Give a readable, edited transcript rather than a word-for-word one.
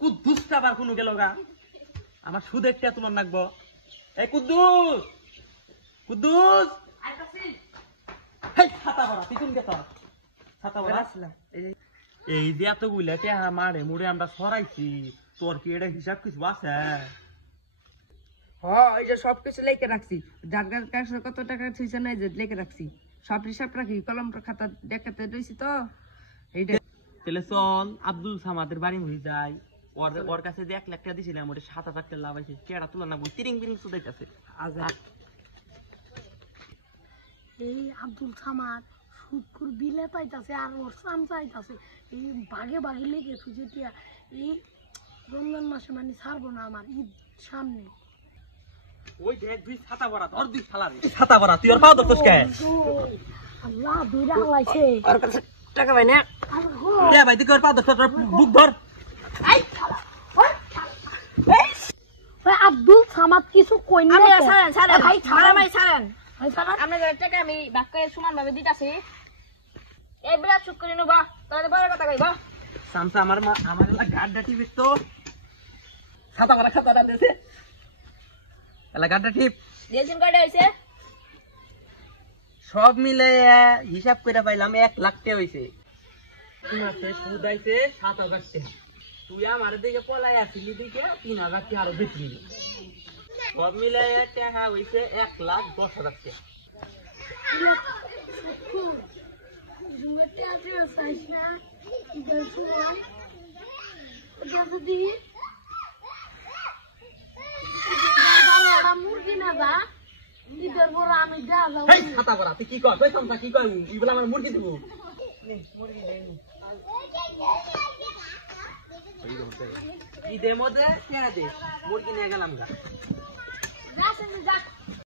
কুদ্দুসটা আবার কোনো গেল গা আমার সুদের টিয়া তোমার নাকবো এই কুদ্দুস কুদ্দুস হেই ছাতা ভরা তুই কোন গেছ ছাতা ভরা এই যে এতগুলা টিয়া মারে মুড়ে আমরা সরাইছি তোর কি এটা হিসাব কিছু আছে এই যে সবকিছু লিখে রাখছি যার কাছে কত টাকা থইছে না যে লিখে রাখছি সব হিসাব রাখি কলম খাতা দেখাতে রইছি তো এইটা তাহলে চল আব্দুল সামাদের বাড়ি হয়ে যায় ওর কাছে যে 1 লাখ টাকা দিছিলাম ওটা 7,000 টাকা লাভ আছে কেডা তুলা না বই তিরিং বিরিং সুদাইতাছে এই আব্দুল সামাদ শুক্র বিলে পাইতাছে আর ওর সাম চাইতাছে এই ভাগে ভাগে লেগে সুজিটিয়া এই রমজান মাসে মানে ছাড়বো না আমার ঈদ সামনে ওই দেখ দুই ছাতা ভরা তোর দুই শালা রে ছাতা ভরা তুই ওর পাও দছস কে আল্লাহ দুইরা হালাইছে আর কাছে টাকা ভাই না কে ভাই তুই ওর পাও দছস বুক ধর এই ওই আব্দুল সামাদ কিছু কই না ছাড়েন ভাই মারামারি ছাড়েন ভাই ছাড়েন আপনাদের টাকা আমি ভাগ করে সমান ভাবে দিতাছি এই বিরাট চুপ করে নেবা তাহলে বড় কথা কইবা সামসা আমার গাড্ডা টিপিস তো ছাতা ভরা খাতাটা দেছে এলা গাড্ডা টিপ দিয়েছেন কয়টা হইছে সব মিলে হিসাব করে পাইলাম 1 লাখ টাকা হইছে তোমাকে সুদ আইছে 7,000 টাকা তুই আমার দিকে পলাই আসিলি দিকে 3,000 টাকা আরো বেশি দিলি সব মিলে টাকা হইছে 1,10,000 টাকা জুয়েতে আছে সাইজ না ইদার সময় ওটা যদি মুরগি না দা ইদার বড় আমি যা যাও এই ছাতা ভরা তুই কি কর তুই সামসা কি কর ইবলা আমার মুরগি দিব ঈদের মধ্যে ছেড়ে দে মুরগি নিয়ে গেলাম না যা